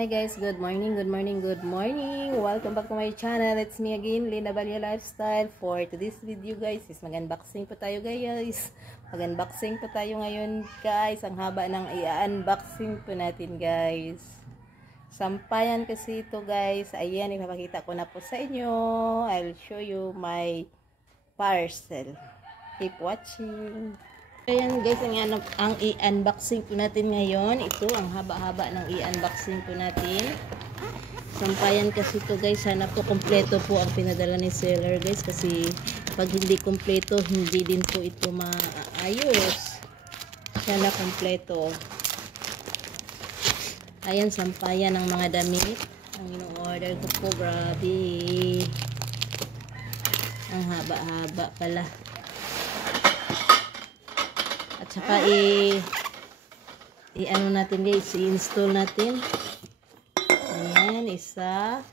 Hi guys, good morning, good morning, good morning. Welcome back to my channel. It's me again, Lina Balya Lifestyle. For today's video guys, is mag-unboxing po tayo guys. Mag-unboxing po tayo ngayon guys. Ang haba ng i-unboxing po natin guys. Sampayan kasi ito guys. Ayan, ipapakita ko na po sa inyo. I'll show you my parcel. Keep watching. Ayan guys, ang i-unboxing po natin ngayon. Ito, ang haba-haba ng i-unboxing po natin. Sampayan kasi ito guys. Sana po kompleto po ang pinadala ni seller guys. Kasi pag hindi kompleto, hindi din po ito maayos. Sana kompleto. Ayan, sampayan ng mga damit. Ang in-order ko po, grabe. Ang haba-haba pala. At saka ano natin guys, i-install natin. Ayan, isa.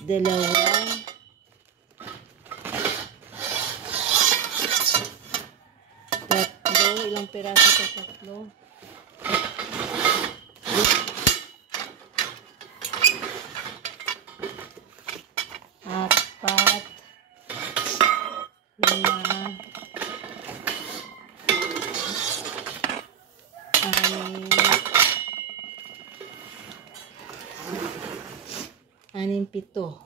Dalawa. Tatlo. Ilang piraso sa tatlo? Apat, lima, anim, pito.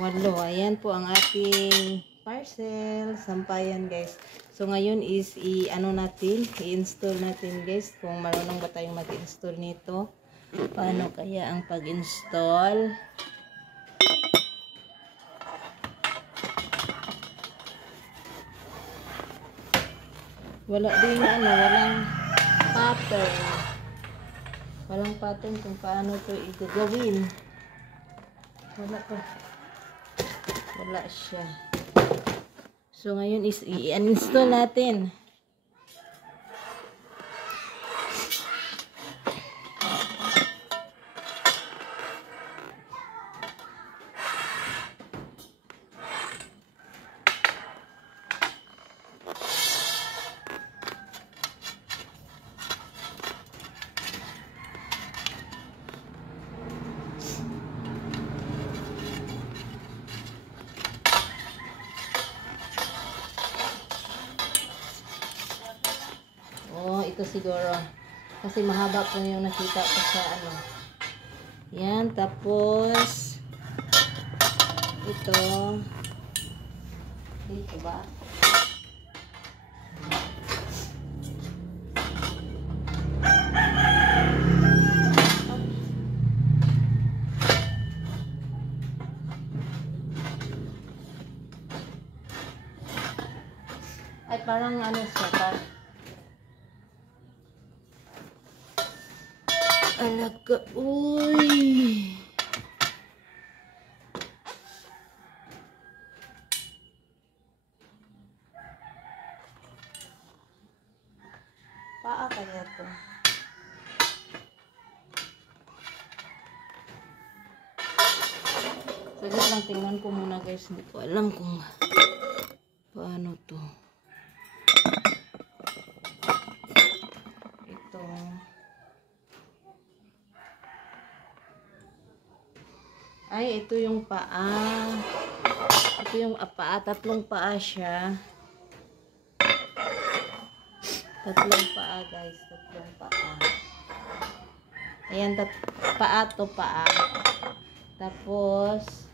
Walo. Ayan po ang ating parcel. Sampayan guys. So ngayon is i-install natin guys. Kung marunong ba tayong mag-install nito. Paano kaya ang pag-install? Walang pattern. Walang pattern kung paano ito igagawin. Wala siya. So ngayon is i-uninstall natin. Ito siguro kasi mahaba po yung nakita ko sa yan, tapos ito ba ay parang siya alaga, uy. Paa kaya to? Saglit lang, tingnan ko muna guys. Hindi ko alam kung paano to. Ay, ito yung paa. Ito yung paa. Tatlong paa siya. Tatlong paa, guys. Tatlong paa. Ayan, paa to paa. Tapos,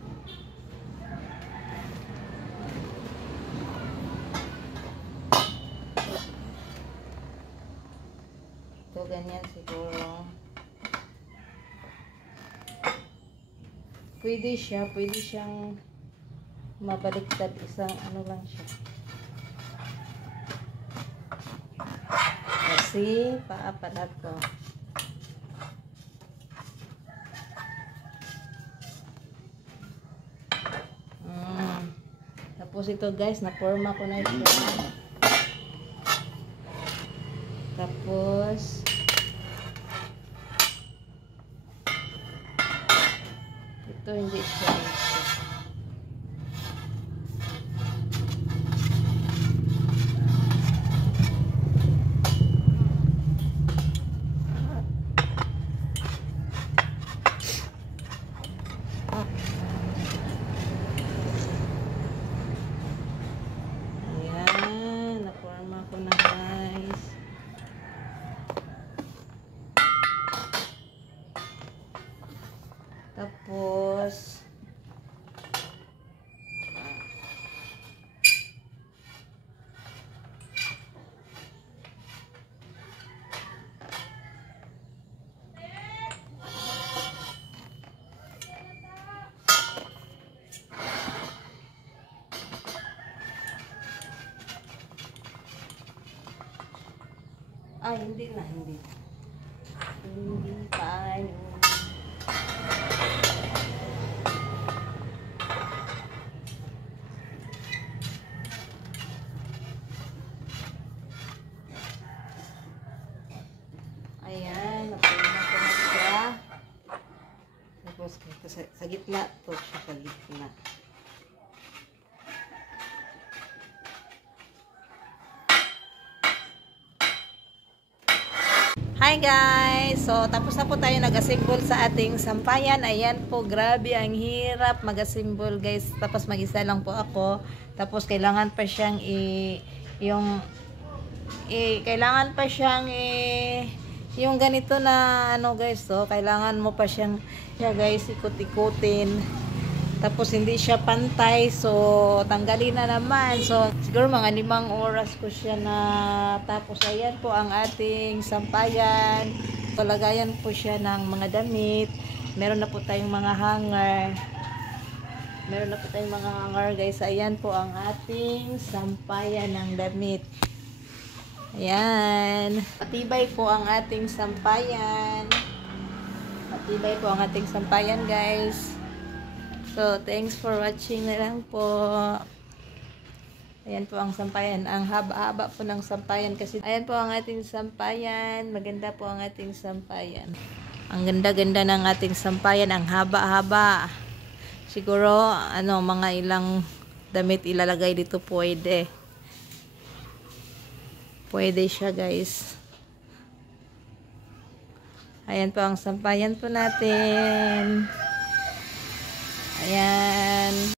ito ganyan siguro. Pwede siyang mabaliktad, isang lang siya. Kasi paa pala to. Tapos ito guys, na-forma ko na siya. Tapos ito hindi siya. Hindi na, hindi. Hindi pa. Ayan, napalina ko na siya. Tapos, sa gitna to siya, sa gitna. Hi guys! So, tapos na po tayo nag-assemble sa ating sampayan. Ayan po, grabe, ang hirap mag-assemble guys. Tapos mag-isa lang po ako. Tapos kailangan pa siyang kailangan pa siyang yung ganito na ano guys, so kailangan mo pa siyang guys, ikot-ikutin. Tapos hindi siya pantay, so tanggalin na naman. So siguro mga 5 oras ko siya na tapos. Ayan po ang ating sampayan. Palagayan po siya ng mga damit. Meron na po tayong mga hanger. Guys. Ayan po ang ating sampayan ng damit. Ayan. Matibay po ang ating sampayan. Guys. So, thanks for watching na lang po. Ayan po ang sampayan. Ang haba-haba po ng sampayan kasi ayan po ang ating sampayan. Maganda po ang ating sampayan. Ang ganda-ganda ng ating sampayan. Ang haba-haba. Siguro, mga ilang damit ilalagay dito pwede. Pwede siya guys. Ayan po ang sampayan po natin. Ayan.